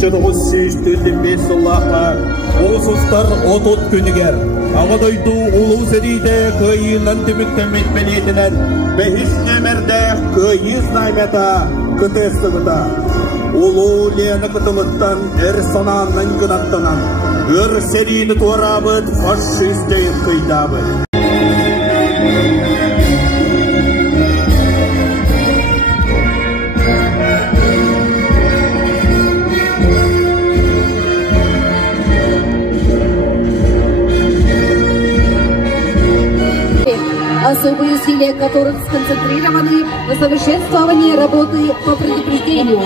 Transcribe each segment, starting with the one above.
1945 жыллаqa Oğuzlar otot günüger. Ağadaydu ulu seride köyünden tümüktemet beliyetinen ve hiç nemerde köyüz naymeta kıtestıgıda. Ulu liyana kıtılıktan sananın gınattanan serini tuarabıt faşisteyin kıydabı. Особые усилия которых сконцентрированы на совершенствовании работы по предупреждению,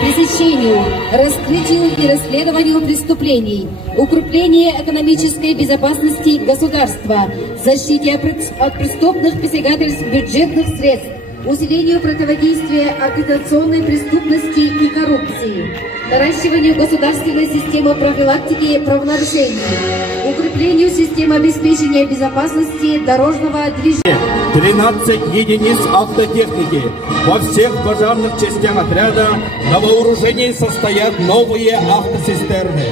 пресечению, раскрытию и расследованию преступлений, укреплению экономической безопасности государства, защите от преступных посягательств бюджетных средств, усилению противодействия агитационной преступности и коррупции, наращиванию государственной системы профилактики правонарушений, укреплению системы обеспечения безопасности дорожного движения. 13 единиц автотехники. Во всех пожарных частях отряда на вооружении состоят новые автоцистерны.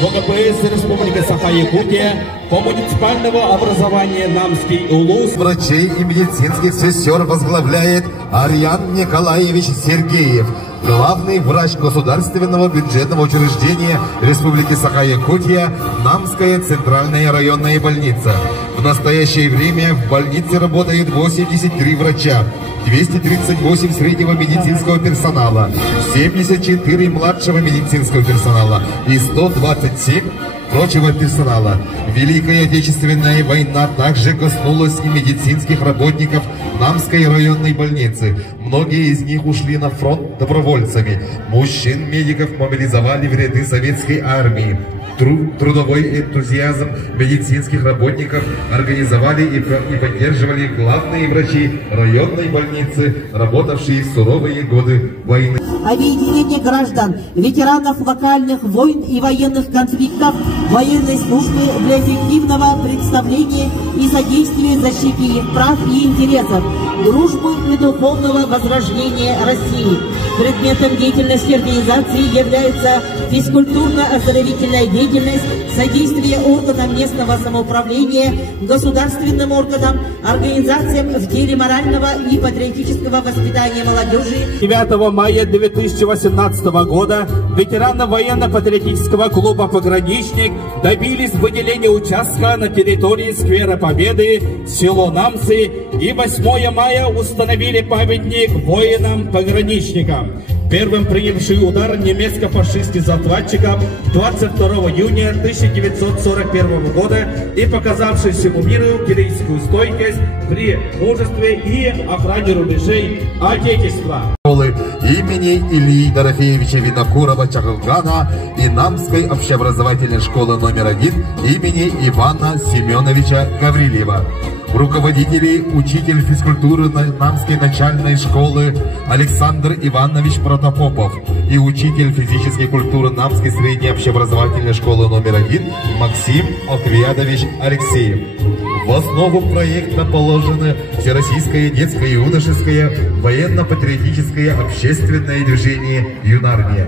В ОГПС Республики Саха-Якутия по муниципального образования Намский УЛУС. Врачей и медицинских сестер возглавляет Арьян Николаевич Сергеев, главный врач государственного бюджетного учреждения Республики Саха-Якутия, Намская центральная районная больница. В настоящее время в больнице работает 83 врача, 238 среднего медицинского персонала, 74 младшего медицинского персонала и 127 прочего персонала. Великая Отечественная война также коснулась и медицинских работников Намской районной больницы. Многие из них ушли на фронт добровольцами. Мужчин-медиков мобилизовали в ряды советской армии. Трудовой энтузиазм медицинских работников организовали и поддерживали главные врачи районной больницы, работавшие в суровые годы войны. Объединение граждан, ветеранов локальных войн и военных конфликтов, военной службы для эффективного представления и содействия защите их прав и интересов, дружбы и духовного возрождения России. Предметом деятельности организации является физкультурно-оздоровительная деятельность, содействие органам местного самоуправления, государственным органам, организациям в деле морального и патриотического воспитания молодежи. 9 мая 2018 года ветераны военно-патриотического клуба «Пограничник» добились выделения участка на территории Сквера Победы, село Намцы, и 8 мая установили памятник воинам-пограничникам. Первым принявший удар немецко-фашистских захватчиков 22 июня 1941 года и показавший всему миру героическую стойкость при мужестве и охране рубежей Отечества. Имени Ильи Дорофеевича Винокурова Чахалгана и Намской общеобразовательной школы номер 1 имени Ивана Семеновича Гаврилева. Руководители, учитель физкультуры Намской начальной школы Александр Иванович Протопопов и учитель физической культуры Намской средней общеобразовательной школы номер 1 Максим Оквиадович Алексеев. В основу проекта положено Всероссийское детское и юношеское военно-патриотическое общественное движение «Юнармия».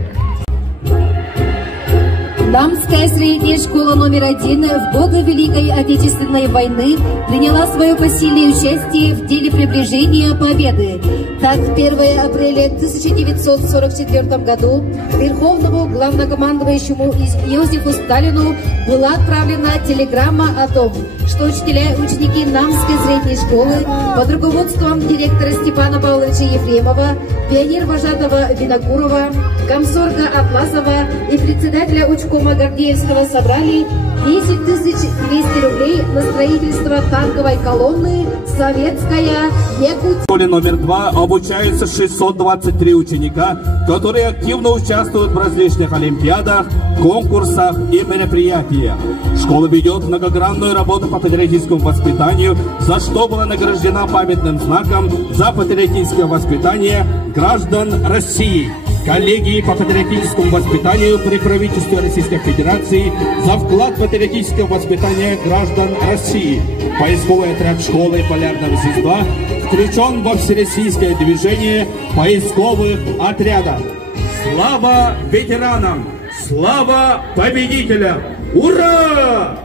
Намская средняя школа номер 1 в годы Великой Отечественной войны приняла свое посильное участие в деле приближения победы. Так, 1 апреля 1944 году Верховному главнокомандующему Иосифу Сталину была отправлена телеграмма о том, что учителя и ученики Намской средней школы под руководством директора Степана Павловича Ефремова, пионер-вожатого Винокурова, комсорга Атласова и председателя учкома Гордеевского собрали 10 200 рублей на строительство танковой колонны «Советская Якутия». В школе номер 2 обучаются 623 ученика, которые активно участвуют в различных олимпиадах, конкурсах и мероприятиях. Школа ведет многогранную работу по патриотическому воспитанию, за что была награждена памятным знаком за патриотическое воспитание граждан России. Коллегии по патриотическому воспитанию при правительстве Российской Федерации за вклад в патриотическое воспитание граждан России. Поисковый отряд школы Полярного звезда включен во всероссийское движение поисковых отрядов. Слава ветеранам! Слава победителям! Ура!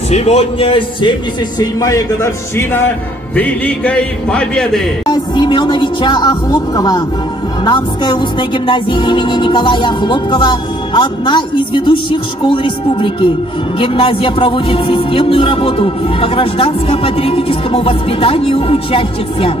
Сегодня 77-я годовщина Великой Победы. Семеновича Охлопкова. Намская устная гимназия имени Николая Охлопкова – одна из ведущих школ республики. Гимназия проводит системную работу по гражданско-патриотическому воспитанию учащихся.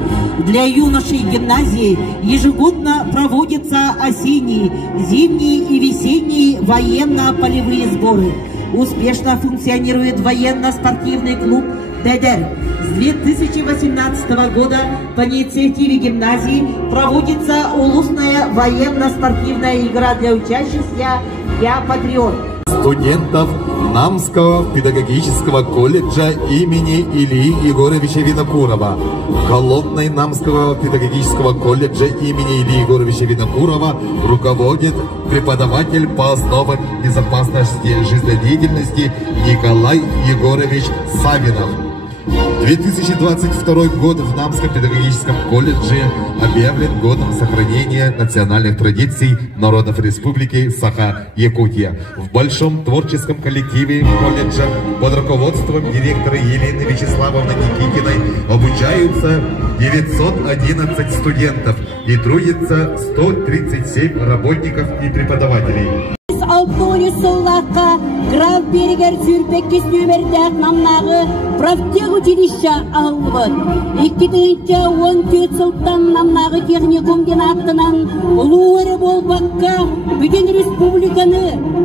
Для юношей гимназии ежегодно проводятся осенние, зимние и весенние военно-полевые сборы. Успешно функционирует военно-спортивный клуб «ДДР». С 2018 года по инициативе гимназии проводится улусная военно-спортивная игра для учащихся «Я патриот». Студентов Намского педагогического колледжа имени Ильи Егоровича Винокурова, колонной Намского педагогического колледжа имени Ильи Егоровича Винокурова руководит преподаватель по основам безопасности жизнедеятельности Николай Егорович Савинов. 2022 год в Намском педагогическом колледже объявлен годом сохранения национальных традиций народов Республики Саха-Якутия. В большом творческом коллективе колледжа под руководством директора Елены Вячеславовны Никитиной обучаются 911 студентов и трудится 137 работников и преподавателей. Алтони Соллака, граф Берегер Сюрпеккис Нюбердах намнағы правтех училища албы. 2014 сылтан намнағы техникум денаттынан ұлуыры болбаққа бүтін республиканы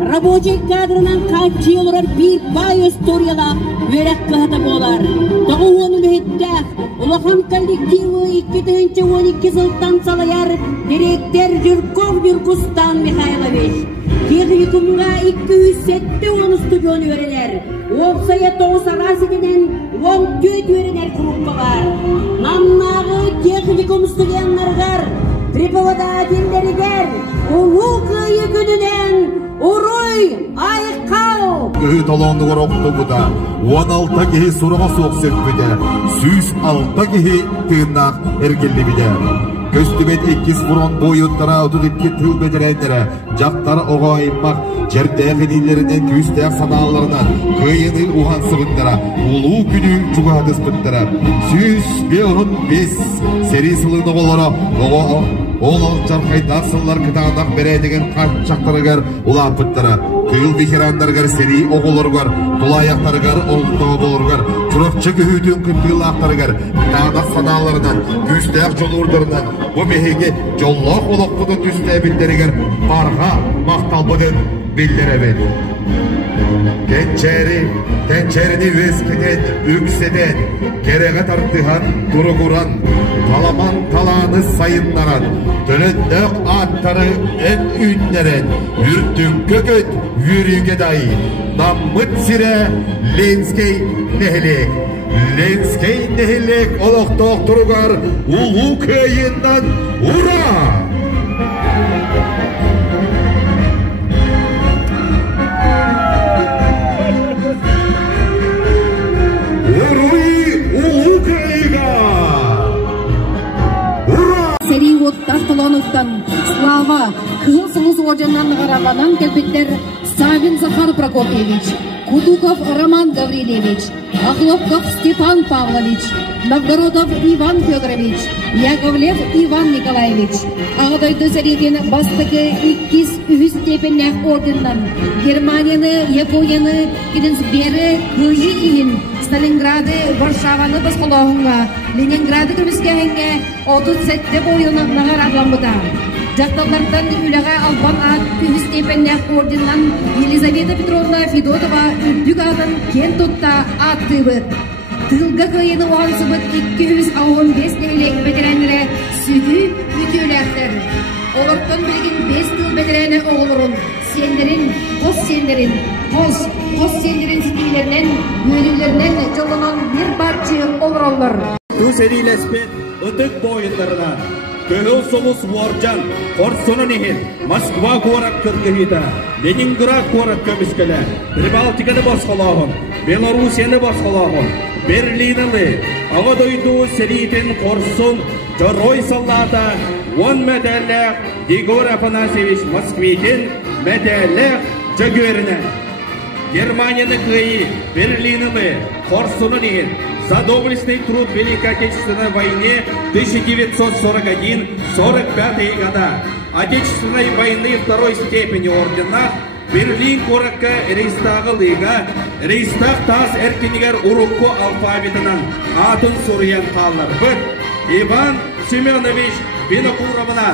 рабочий кадрынан қанчы олар бір бай историялап верек қағыты болар. Тағы оны мүхеттәқ, ұлахан коллективі 2012 сылтан салаяр директор Дюрков-Дюркустан Михайлович. Техникумға 207 оны студионы өрелер. Опсая тоғыз арасы денен 14 өрелер группа бар. Намнағы техникум студенттарғар, преподавательдерігер, ұлықы екінінен Урой айқау! Өйт аланды ғырықты бұда, 16 кеге сұраға соқ сөкпеде, сүйс 6 кеге тыыннақ әргелі біде. Көстүбет 2 бұрын бойыттара ұтыдықке тыл бедірәндері, жақтары оғайыммақ, жердегі дейлерінен көстәк саналарынан, көйені ұған сығындыра, ұлу күні чуғадыз бұттыра. Сүйс 5 сери сылыны болары, ол жарқайдар сыллар кітағынақ берәдеген қаншақтарығар ұлап бұттыра. Күйіл ветерандарғар сери оғылырғар, тұлаяқтарғар олықтығы болырғар, тұрықчы күйітін күнтіл ақтарғар, кітағынақ саналарынан, көстәк жол ұрдырынан, bu mehege jolloq oloqqudu düzde bildiriger barga maqtalbudun bildireben. Gençerini veskeden, ükseden, kerege tartıhan, duruguran, talaman talanı sayınlaran, dönöndök attarı en ünleren, yürtün kököt, yürüge dahi, nammıt sire, lenskey nehlek. Lenskey nehlek oloq doktorugar, ulu köyünden, ura! Слава, кыл сулус орденнан гараланан келбеттер Савин Захар Прокопьевич, Кудуков Роман Гаврилевич, Охлопков Степан Павлович, Новгородов Иван Федорович, Яковлев Иван Николаевич, Ағдайды сәреген бастығы 2 степеннәк орденнан Германияны, Японияны, Кеденсбері, Күйі иін, Сталинграды, Варшаваны басқалауынға, Ленинграды көміскәңге 37 бойыны нағар ағламыда. Жақталардан үліға албан ат 2 степеннәк орденнан Елизавета Петровна Федотова үрдік ағын кен тұтта атты бұд. Тылға қайыны оғансы бұд 215 нәйлек бәдірәнірі сүгі үтеләқтір. Олырттан білген 5 тыл бәдірәні оғылырын, сендерін, қос сендерін, қос сендерін стейлерінен, өлілерінен жылынан бір барчы олыралыр. Төсерилеспет ұтық бойындарына. Көгіл солус Уорджан, Корсуны нехен, Москва город кыргыхита, Ленинград город көміскілі, Прибалтиканы басқалағын, Белорусияны басқалағын, Берлиналы, Ағадойду Селитин Корсун, Герой солдата, он медалях Егор Афанасьевич Москвитин медалях Жагөріне. Германияны кыйы, Берлинылы, Хорсунын, за доблестный труд в Великой Отечественной войне 1941-45 года, Отечественной войны второй степени ордена, Берлин Коракка Рейстагы Лига, Рейстаг тас эркенегер урукку алфавитынан атын суриян қалар бір, Иван Семенович Винокуровна.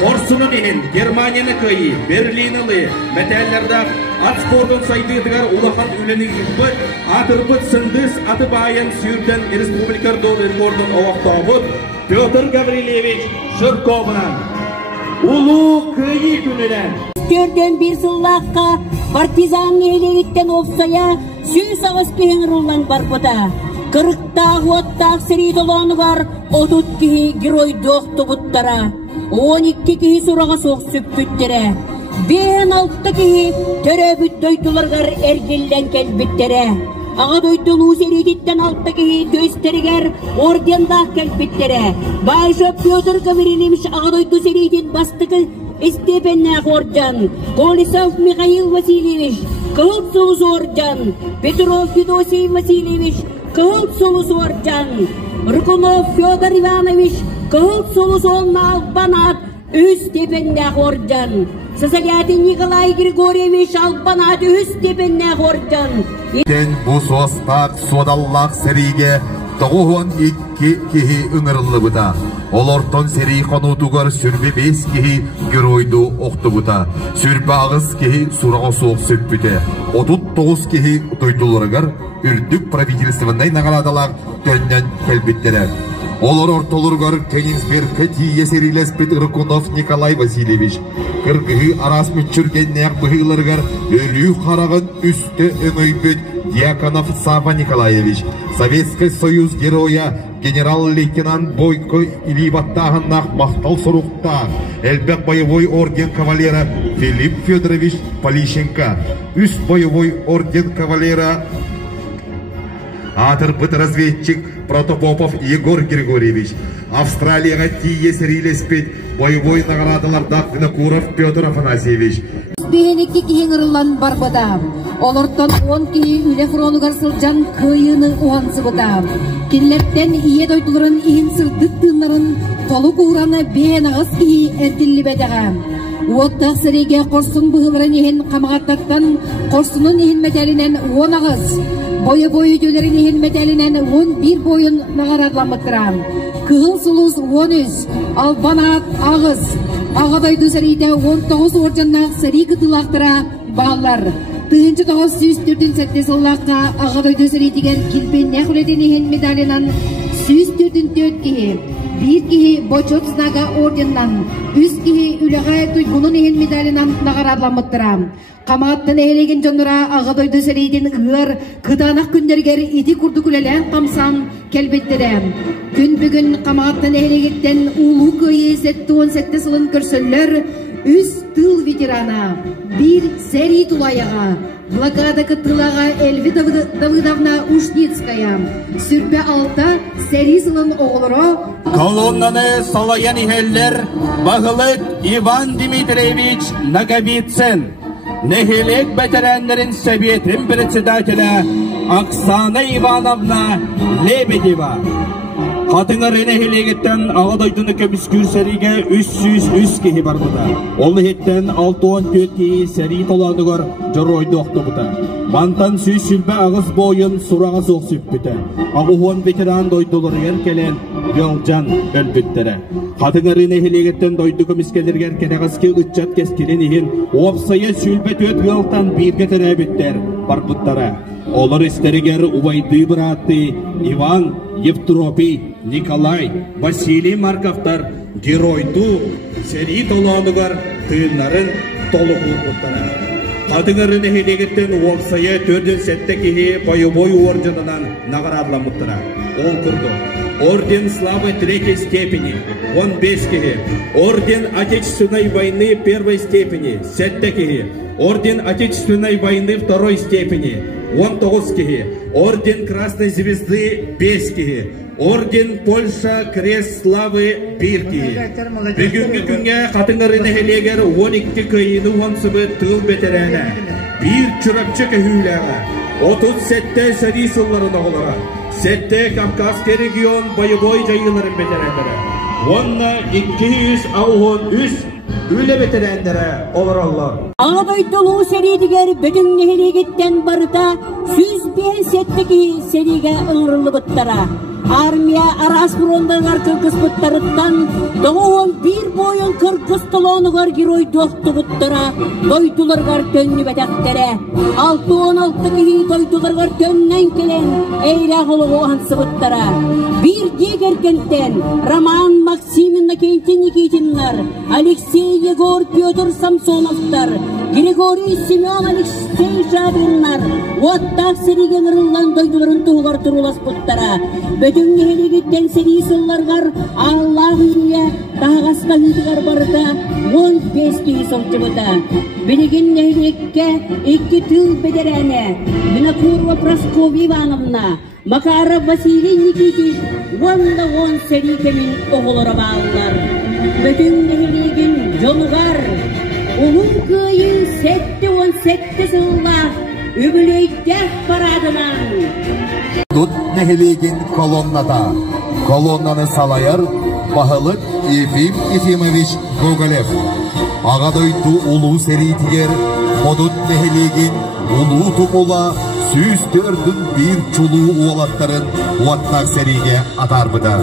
Хорсунын ehen Германияны кыйы, Берлинылы, металлерда ат спортын сайдыдығар улахан үленің үкбіт, атырбыт сындыс аты байын сүйірден республикар дол рекордын оқтауыт Петр Гаврилевич Шырковынан. Улу кыйы күнінен. Төрден bir сыллаққа партизан елегіттен олсая сүйіс ағыз кейін рулан бар бұда. Қырықтағы оттақ сірей доланы бар, отут кейі герой доқты бұттара. 12 кейі сұраға соқ сөппіттері. Бен алтты кейі түрі бүттөйтіліргір әргелден кәлбіттері. Ağa doyduğu seriyitten alttaki gösteriger ordenda kelpettere. Başa Pyotr Gavrilovich ağa doyduğu seriyden bastıkı Stepannak ordan. Kolisov Mikhail Vasilyevich Kılıç Solus ordan. Petrov Fedosey Vasilyevich Kılıç Solus ordan. Rukunov Fyodor Ivanovich Kılıç Solus Albanat Stepannak ordan. Сазалятин Николай Григорьевич Албанат Stepannak ordan. Bu sostaq sodallaq seriге 92 кихи ыңырылы бұта. Олортон сери қонутуғар сүрбе 5 кихи геройду оқты бұта. Сүрбе ағыз кихи сұраға соқ сөппіте. 39 кихи ұтойдулырығар үрдік правительствындай нағарадалақ төннен кәлбеттері. Олар ортолырғар Кенигсбергке тие серилеспет Рыкунов Николай Васильевич. Кыргығы арас мүтчүрген неғ бұғылырғар өлі қарағын үсті өңөйбөт Дьяконов Сава Николаевич. Советский Союз героя генерал-лейтенант Бойко Илибаттағыннақ мақтал сұруқтақ. Әлбек боевой орден кавалера Филипп Федорович Полищенко. Үст боевой орден кавалера Атырбыт разведчик Протопопов Егор Григорьевич. Австралияға тие серилеспет боевой наградаларда Винокуров Петр Афанасьевич. Бейнекке кейін ұрылан бар бұда. Олырттан 10 кейі үлі фронуғар сылжан көйіні уансы бұда. Кенлерттен ие дойтылырын ең сырдық тыңларын толы қуыраны бейін ағыз кейі әрділі бәдіға. Уоттақ сіреге қорсын бұғылырын ehen қамағаттаттан қорсының ehen мәтәлінен 10 ағыз. Бойы өтелерін ehen мәтәлінен 11 бойын нағарадламыттыра. Кығыл сұлыз 13, албанат ағыз. Ағадайды сәрейді 19 оржаннақ сәрей күтілақтыра бағалар. Тығынчы 904 сәтте сыллаққа ағадайды сәрейдігер келпен нәқіледен ehen медалінан 104 кеге. 1 кеге бочок знага орденнан, 3 кеге үліғай тұйбұнын ehen медалінан нағарадламыттыра. Қаматтын әлеген жоныра ағадайды сәрейден ғыр қыданақ күндергер еті күрді күлелен қамсан кәлбеттері. Күн бүгін қаматтын әлегеттен ұлу көйе сәтті 17 сылын көрсілер үз тыл ветерана, бір сәрей тұлаяға, блокадакы тылаға Эльви Давыдовна Ушницкая, сүрпе алта сәрей сылын оғылыро. Колоннаны салаян ихеллер бағылық Иван Дмитриевич Наговицын. Нехелек ветеранлерин Советин председателя Оксана Ивановна Лебедева. Қатыңыр нехелегеттен ағадайдыны көміскүр сәриге 303 кейі бар бұда. Олы хеттен 614 кейі сәри толанығыр жұройды оқты бұда. Мантан сүйіз сүлбе ағыз бойын сұраға соқ сүппіті. Ағуын ветеран дойдылыр еркелен Белжан өлбіттері. Қатыңыр нехелегеттен дойды көміскелерге еркенеғызки ұтчат кескелен ехін опсайы сүлбе төт ғылтан бірге тәрәбіттер бар бұттары. Олар істерігер ұвайды бұратты Иван Евтропий, Николай, Василий Марковтар геройду сери толанығар тыынларын толығы ұттара. Қатыңырын әхелегеттен олсайы 4 сәтті кейі бойы орденынан нағарадламыттыра. Ол күрді. Орден славы 3 степени, 15 кейі. Орден Отечественной войны 1 степени, 7 кейі. Орден Отечественной войны 2 степени, 19 кейі. Орден Красной Звезды 5 кейі. Орден Польша Крест Славы Бирки. Бүгінгі күнге қатыңырын әхелегер 12 көйіні онсыбы тыл бетерәне. Bir çırapçı kehüylere. 37 seri sıllarına olara. 7 Kafkas region boy jayıların beterendere. Onna 200 avun üst üle beterendere olur Allah. Ağabaytolu seridiger bütün nehiligitten barıta süz bir setteki serige ıngırlı bıttara. Armiya Arasburondagar Kırgız bıttarıttan doğun bir boyun Kırgız tılağınıgar giroy dostu bıttara doydulargar tönlü bedektere 6-16 kihi doydulargar tönnen kelen eyrağılı oğansı bıttara bir diğer kentten Roman Maksimin kentin Nikitinler Alexey Yegor Pyotr Samsonovlar Grigoriy Simeon Alexey Şabinler Ottak serigen ırıllan doyduların tuğlar turulas bıttara bütün nehiligitten seri sıllargar Allah'ıyla dağasla hüdügar barıda 15 tüy soğçıbıda. Bilgin nehilikke 2 tül bederene Vinakurva Praskov Ivanovna Makarov Vasiliy Nikitish onda 10 seri kemin oğulara bağlılar. Bütün nehiligin jolugar Ulun kıyı 7-17 sıllar Übüleyteh paradından Tut nehiligin kolonnada. Kolonnаны salayar Bahılık Efim Efimoviç Gogolev. Ağadoytu ulu seritiger Modut nehiligin ulu tumula süzdördün bir çuluğu uvalatların Uattak serige atarbıda.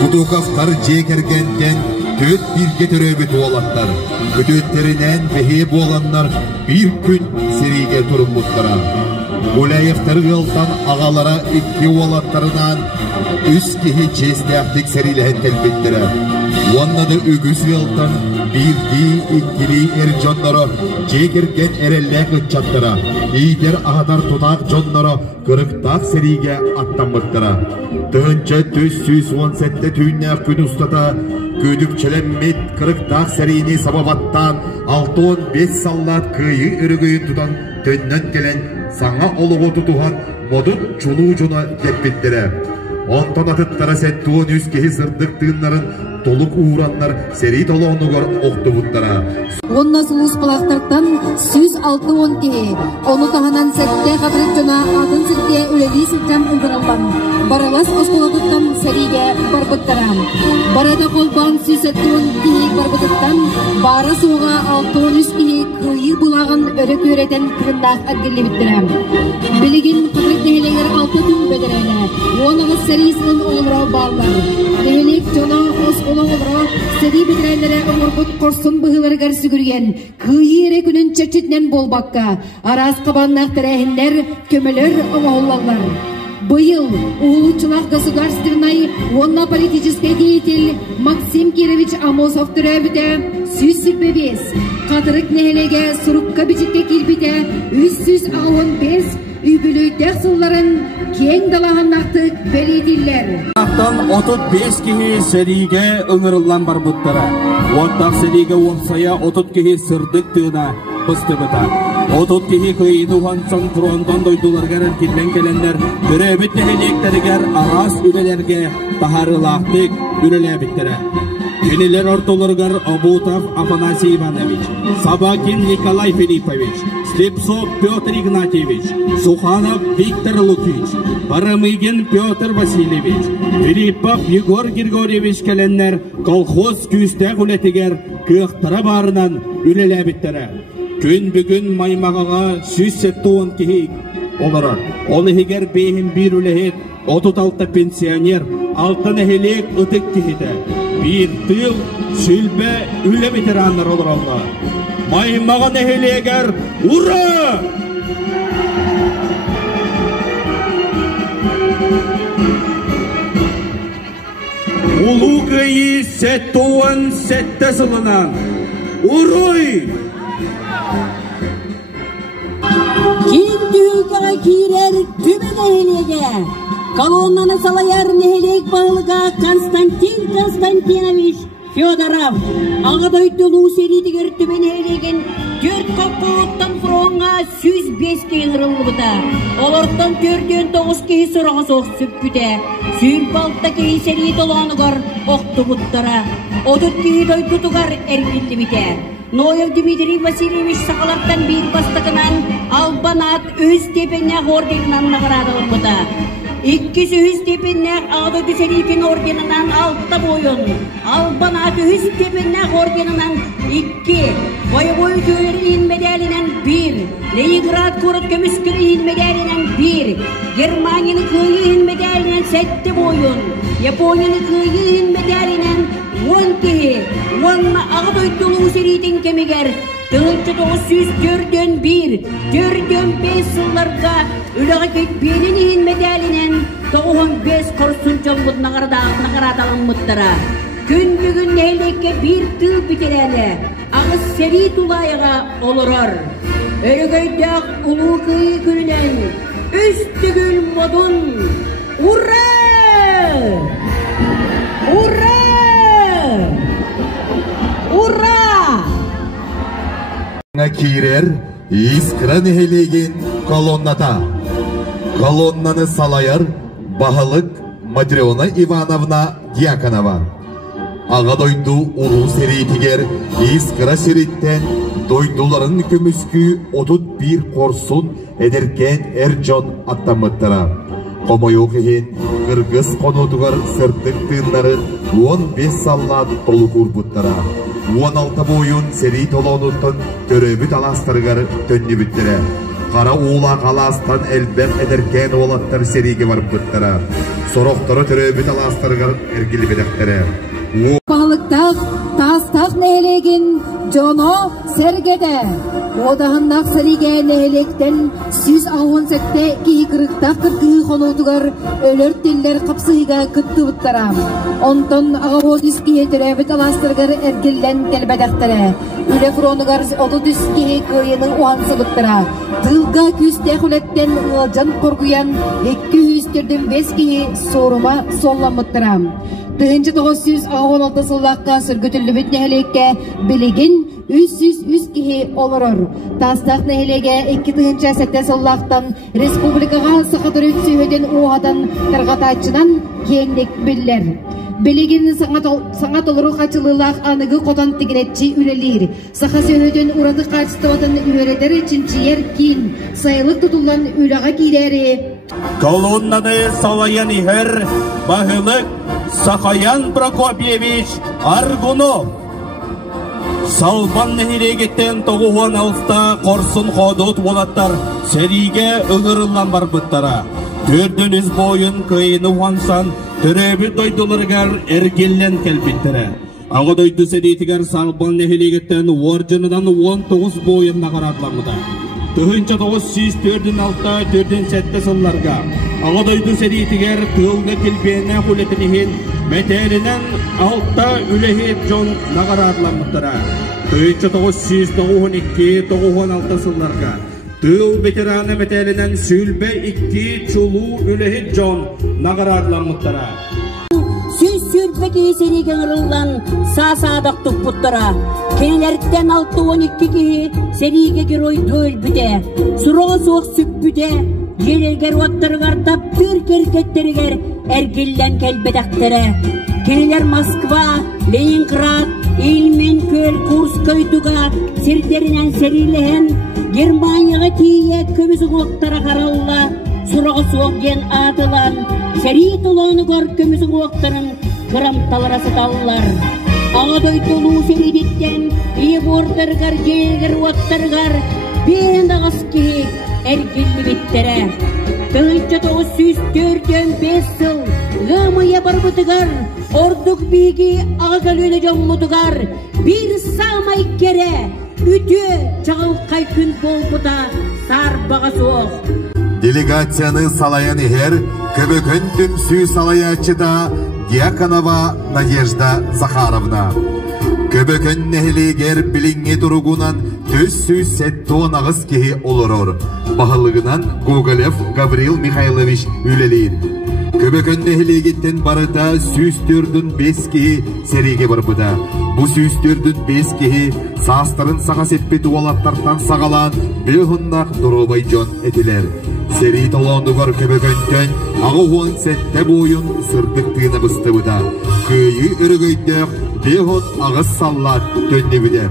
Kutukaftar cekergenden töt bir getiröbüt uvalatlar. Ötötlerinen beheb olanlar bir gün serige turumbutlara. Gulayevtar yıldan ağalara 2 uvalatlarından üst kihi çesneftik serileyen telbettire. Onunla da ügüz yıldan ikili ercanlara cekergen erellek ıçattıra. İyider ağadar tutak canlara kırıktak serige attanmıktıra. Tığınca 417 tüyünler gün ustada Gödükçelenmet kırıktak serini sababattan 6-15 sallat kıyı ürügüyün tutan tönnen gelen sana oluğu tutuhan modun çuluğucuna yeppindire. Ondan atıtlara settuğun yüz kehi sırdık tığınların doluk uğranlar seri doluğunu gör oqtu bunlara. Onna sulus palaktartan süz 6-10 kehi. Onu tahanan sette katırıcına adın sirte öleli siltem ıldıralban. Baralas oskolatuttan serige barbıttaram. Barada kolban süz 7-10 kehi barbıtuttan bara soğuğa 6-13 kehi kıyı bulağın örek öreten kırındak adgirli bittirem. Biligin kıtırık neheleger 6 tüm bederene. Onağız serisinin oğulra bağlar. Nehelik jona oskola oğulra seri bitirenlere oğurbut korsun bıhıları garsı gürgen. Kıyı ere günün çerçetinen bol bakka. Aras kabannak terehinler kömülür oğullanlar. Быйыл улучшылар государственной вонно-политический деятель Максим Кирович Амосов түрәбіде сүз-сирбебес. Қатырык нәхелеге сұрыққа бічікке келбіде 315 үбілөйдек сылларын кең далағаннақты беледілер. 35 кеге сериге ыңырылан бар бұттара. Оттақ сериге онсая 30 кеге сырдық тыына бұсты бұта. 30 кеге күйіні уансан тұруандан дойдуларғарар келген келендер түрәбіт нәхелектерігер арас үлелерге тахарылақтық үлеләбіттері. Кенелер ортолыргар Абутов Афанасий Иванович, Собакин Николай Филиппович, Слепцов Петр Игнатьевич, Суханов Виктор Лукич, Барамыгин Петр Васильевич, Филиппов Егор Григорьевич келеннер колхоз күстәк үлетігер күйіқтірі барынан үлеләбіттері. Күн бүгін маймағаға 170 кехейк оларар. Олы егер бейін бір үлехет 36 пенсионер, 6 нәхелек ұтық кехеті. Bir tıl sülbe üle bitiranlar olur Allah. Maymağa neheleger ura! Ulu kıyı settuğun sette sılınan uruy! Kim düğükağa kirer tübe nehelege? Kolonnаны salayar nehelek bağlıga Konstantinovich Fyodorov. Ağadoytulu seritiger tübe nehelegen 4 koppuğuttan fronga 105 keyin ırıllıbıda. Olorttan 4'den 9 keyi sırağı soğuk süppüde. Sül baltta keyi seri dolanıgar oktu buttara. Odut keyi doy tutugar ergilli bite. Noyev Dmitri Vasilyevich sakalardan bir bastakınan albanat öz tepennek ordeninden nağıradılmıda. İkkisi üst tepennek ağda düzelikin ordeninden altta boyun. Albanat üst tepennek ordeninden 2. Voyvoy Tüylerin medalyinen 1. Leningrad Kurut Kömüskülü'nün medalyinen 1. Germanya'nın kıyı'nın medalyinen 7 boyun. Japonya'nın kıyı'nın medalyinen 10 kehi. Onunla ağdoy dolu seritin kemiger. Tığınçı 904'den 1. 4'den 5 yıllarda Ülağı ketbeğinin medalyinen 95 korsun çoğunluğun nağıradalın mıttıra. Gün bugün neylekke bir tığ bitereli. Ağız seri tulayağa olurur. Örgöydek ulu kıyı gününen üstügül modun. Urra! Urra! Urra! Kirer, iskra nehelegen kolonnata. Kolonnаны салайар Бахалык Матриона Ивановна Дьяконова. Аға дойду улу серейтігер искра сереттен дойдуларын көміскü 31 корсун эдеркен Эрджон аттамыттыра. Комойу кеген кыргыз конутугар сыртык тыыннары 15 саллат толу курбуттыра. 16 бойын серей толонуттын төрөбүт аластыргар төнні бүттірі. Қара ула қаластан әлбәк әдеркен олаттар серейге барып бүттірі. Сороқтары төрөбүт аластыргар әргілі бедектірі. Балықтақ, тастақ нәйлеген жоно сәргеді. Одағындақ сәріге нәйлектен сүз ауын сәтте кей қырықтақ қырқығы қонудығар өлір телдер қапсығыға күтті бұттарам. Онтон ағауыз үскеге түрәбіт аластырғар әргілден кәлбәдәқтірі. Үлі фронығар оды үскеге көйінің уансы бұттыра. Тылға күсте құлеттен ұлжан қорғыян 200-терден 5 кеге сорыма соллан бұттырам. 1916 сыллаққа сүргүтілі бүт нәхелекке білеген 300 кеге олырыр. Тастақ нәхелеге 2 сәтте сыллақтан республикаға сықыдыр өтсүйеден уғадан тырғатачынан кеңдек білдер. Білеген саңат олыру қачылылақ анығы қотан тігінетчі үлелер. Сақа сөйден ұрады қачыстыватын үйередері чинчиер кейін сайылық тұтылан үліға кейдері. Колоннаны салаян ихер Бахылык Сахаян Прокопьевич Аргунов. Салбан нехерегеттен 96-та Корсун ходут болаттар сериге ұғырылан бар бұттара. 400 бойын күйіні уансан түребі дойдылырғар әргеллен кәлбеттірі. Ағы дойды серейтігер Салбан нехерегеттен оржынынан 19 бойын нағаратлармыда. 1904-ден 4-ден 7 сылларға. Ағы дойды серейтігер тылғы келбейіне құлетінеген Мәтәрінен 6 үлехет жон нағаратлармыдыра. 1912-1916 сылларға. Тыл ветераны мәтәрінен сүлбе 2 чулу үлехет жон нағаратлармыдыра. Süz sürpe keyi serigen ırıllan sağ-sağdak tukputtara. Kenelerinden 6-12 keyi serige giroy dölbüde. Surağı soğuk süppüde. Yelerger ottırgarda bir kerketteriger ergillen kelbedaktere. Keneler Moskva, Leningrad, Ilmenköl, Kursköytuga sirderinen serilehen Germaniyaga tiye kömüzü kulақтara karalla. Surağı soğuk gen atılan seri tolonu gör kömüzü kulақтарын kıramtalara satallar. Ağa doytulu seriditten iyi bordargar, yeger ottırgar ben dağız ki ergilli bittere. 1904'den 5 yıl gımıya barbıtıgar orduk bilgi ağal öyle canlıtıgar bir sağmay kere ütü çağıl kaykün bolbuda sarbağa soğuk. Делегацияны салаян ихер көбөкөн түмсүү салаячыда Дьяконова Надежда Захаровна. Көбөкөн нехелегер билиңе туругунан төссүү сеттуон агыс кеhi олорор. Бахылыгынан Гоголев Гаврил Михайлович үлелейін. Көбөкөн нехелегеттен барыта 104-ден 5 кеhi сереге барбыда. Bu süýsterdün 5 kehi saastарын sağa seppi duvalаттардан сағалан бöhünnaq Durobайjon etiler. Seri tolondugar köbögöntön ağıhuan sette boyun sırdık tığına bıstıbıda. Kıyı ürgöydök böhün ağız sallat döndübüde.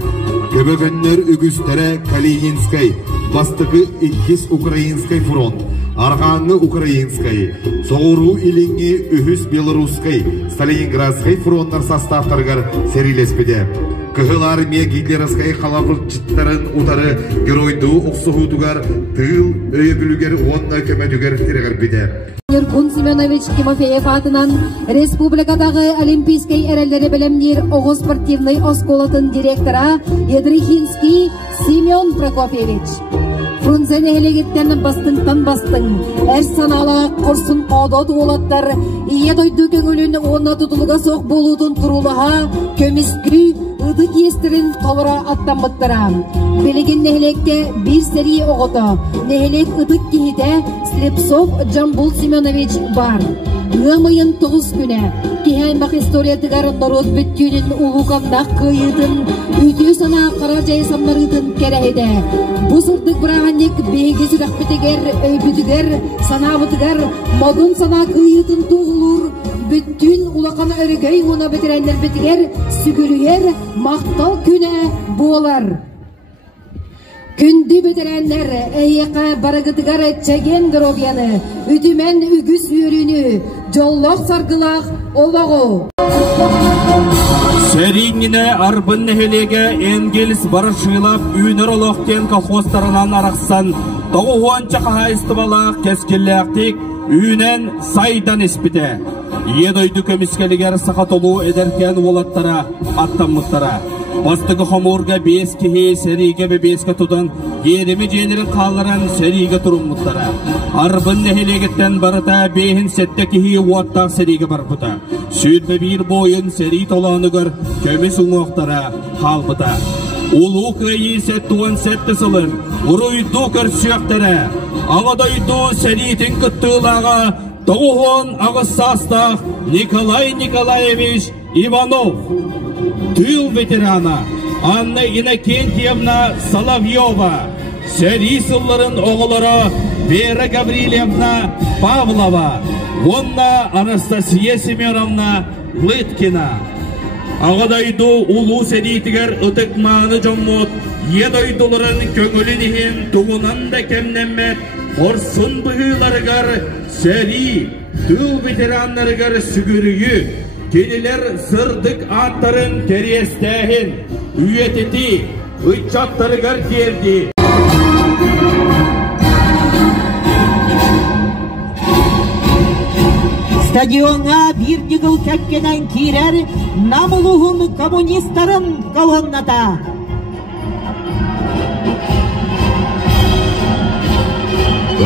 Köbögönler ügüstere Kalininskay, bastıkı İlkis Ukrainskay front. Arğanı Ukrainskay, Soğuru ilingi Ühüs Belaruskay, Stalingradskay frontlar sastavtargar serilespide. Kıhıl armiya Gitlerovskay kalabırçıtların utarı Geroydu Oksuhudugar, Tığıl Öyöbülüger Uonna Kömedüger Tiregar Еркун Семенович Тимофеев атынан республикадағы олимпийский эрелері білімдер оғы спортивный осколатын директора Едрихинский Семен Прокофьевич. Фрунзені елегеттен бастыңтан бастың, әр саналы құрсын қадат олаттар, ие дойды көңілін оны тұтылыға соқ болудың тұрулыға көміскүй ыдық естірін қолыра аттан бұттыра. Белеген нехелекте бір сери оғыды, нехелек ыдық кейді Слепцов Жамбул Семенович бар. Өмайын 9 күні, кейаймақ историятығар народ бүттюнін ұлуғамдақ қойыдың, өте сана қара жайсамларыдың кәрәйді. Бұл сұрдық бірағанек бейге зүрақ бітігер, өйбітігер, санабытығар, мадын сана қойыдың туғылыр, бүттін ұлақаны өрігей оны бітірәндер бітігер, сүгірігер, мақтал күні болар. Күнді бітірәнлер әйеқа барығытығар чәген гробияны, үдімен үгіс үйріні, жоллақ сарғылақ олағу. Сәріңіне арбын нәхелеге Энгельс барышылап үйнір олықтен колхозтарынан арақсан, тоғуанча қағайысты балақ кәскелләқтік үйнен сайдан еспіде. Едойды көміскелігер сақатолу әдеркен олаттара, аттаммыттара. Бастығы қоморға 5 кеге сәриге бе 5 тұдан еремі женерін қалыран сәриге тұрыммыттара. Арбын нәхелегеттен барыта бейін сәтті кеге уаттақ сәриге бар бұта. Сөйтбі бір бойын сәри толанығыр көмес ұңуақтара қалбыта. Улу қайы сәттуан сәтті сылын, ұройду көрсіяқтара. Ағадайду сәритін күттілаға тоғуын ағыз Николай Николаевич Иванов. Тыл ветерана Анна Иннокентьевна Соловьева, Сәрисылларын оғылары Вера Гаврилевна Павлова, Вонна Анастасия Семеновна Лыткина. Ағадайду улу сәритігер ұтық мағыны жоммут, едойдуларын көңілінігін туғынан да кемнеммет, орсын бұғыларығар сәри, тыл ветеранларығар сүгірігі, Келелер сырдық аттарын терестәхін, үйететі, ұйтчаттарығар керді. Стадионға бір дегіл кәккенен кейрер намылуғын коммунистарын колонната.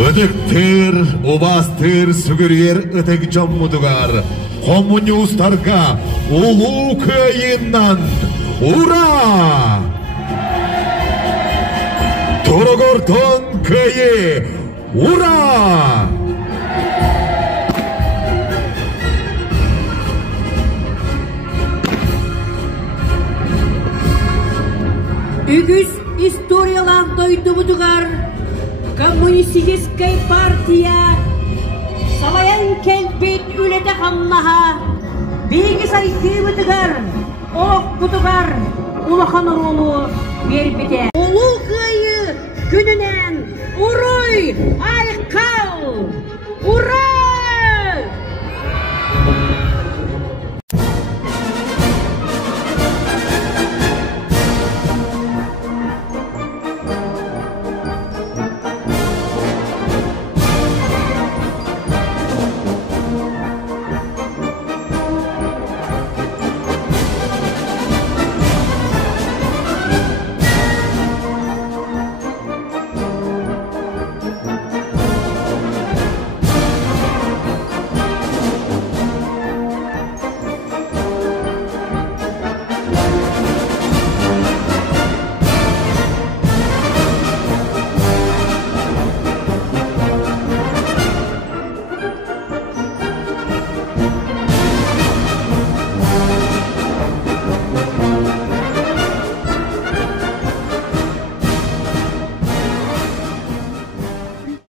Ödüktür, obastır, sügürger ötek cammudugar. Komünistарға ұлу көйіннан ура! Торогортон көйі ура! Үгіз историялар дойды бұдығар Коммунистическая партия Салаян келбет үлеті қаммаға бейгі сайты бұтығар, оқ бұтығар, ұлақан ұролу бербеде. Ұлу қайы күнінен ұрой айқа